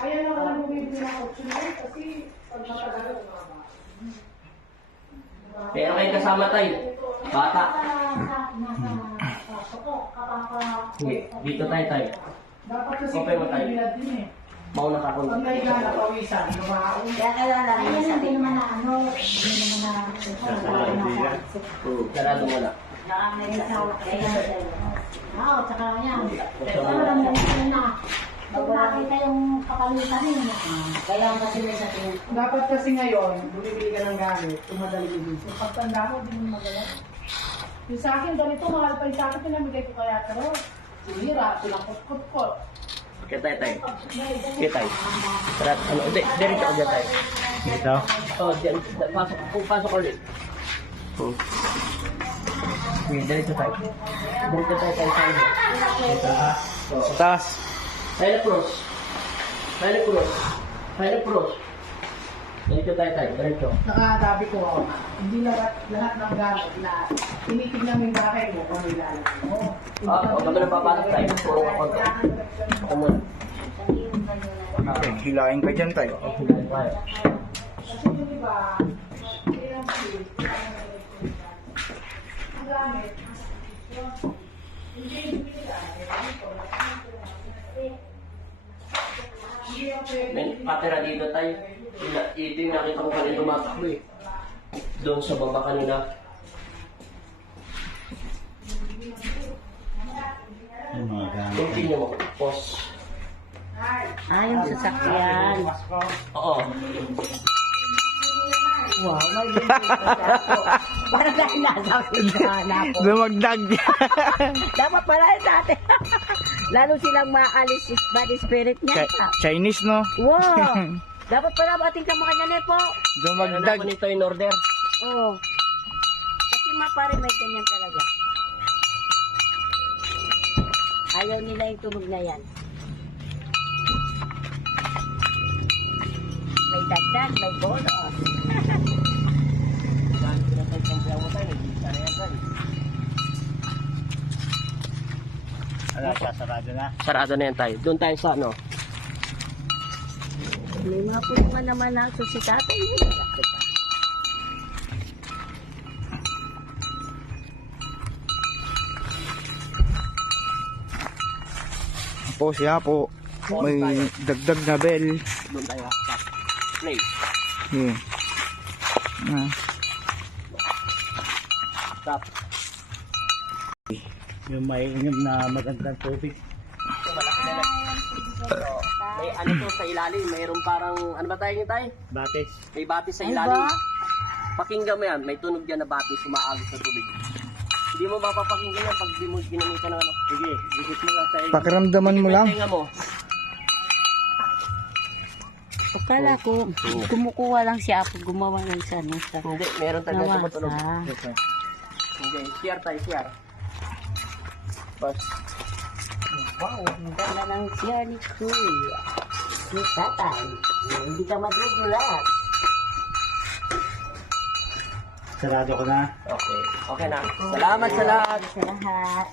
Kaya lang alam mo bibili ng option yun kasi pag matagal. Pero kayo kasama tayo. Bata. Sige, dito tayo. Dapat kasi Okay mo tayo. bilad din eh. Mauna ka ako. Pag nahiga na pawisan, lumaon. Kaya kailangan Ayun lang din naman na ano, hindi naman na Sarado mo na. Oo, tsaka yan. Pero lang na pag nakita yung kapalitan yun. Kaya kasi may sa tingin. Dapat kasi ngayon, bumibili ka ng gamit, tumadali din. So pagtanda mo, hindi mo magalaw. Yung sa akin, ganito, mahal pa yung sa akin, pinamigay ko kaya, pero sumira, pinakot-kot-kot. Okay, tayo. Okay, tayo. Tara, ano, hindi, dirito ako dyan tayo. Dito. Oh, dyan, pasok ulit. Sige, dirito tayo. Dirito tayo sa inyo. Sa taas. Silent cross. Dirito tayo, dirito. Nakadabi ko ako, hindi lahat ng gamit na tinitignan mo yung bakay mo kung may lalagay mo. Huwag kami na papasok tayo. Puro ka konti. Ako muna. Okay, hilahin ka dyan tayo. Kasi yun, di ba, kaya ang gamit, May patera dito tayo. Ito yung nakita ko kanina tumatakbo eh. Doon sa baba kanina. Yung mga gamit. Continue mo. Pause. Yung sasakyan. Oo. Wow, may parang dahil nasa akin na po. Dumagdag. Dapat pala yun dati. Lalo silang maalis body spirit niya. Chinese, no? Wow! Dapat pala ating kamakanya po. Meron Dumagdag. ako nito in order. Oo. Kasi pare may ganyan talaga. Ayaw nila yung tunog na yan. May dagdag, may bonus. Ano, sasarado na? Sarado na yan tayo. Doon tayo sa ano. May mga pulungan naman na susitata. Po, siya po. May dagdag na bell. Doon tayo. Play. Yeah. Stop. Yung may inom na magandang tubig. So, malaki na lang. May ano to sa ilalim. Mayroon parang, ano ba tayo tayo? Batis. May batis sa Ay ilalim. ba? Pakinggan mo yan. May tunog yan na batis. Sumaagos na tubig. Hindi mo mapapakinggan yan pag di mo ginamitan ng ano. Sige, dikit mo lang tayo. Pakiramdaman mo lang. Tingnan mo. Akala ko, kumukuha lang siya ako gumawa ng sana. Hindi, meron talaga tumutunog. Nawasa. Okay, share tayo, share. Bas. Wow, ang ganda ng siya ni Kuya. Ni tatay. Hindi ka madudulas. Sarado ko na. Okay. Okay na. Salamat sa lahat. Sa lahat.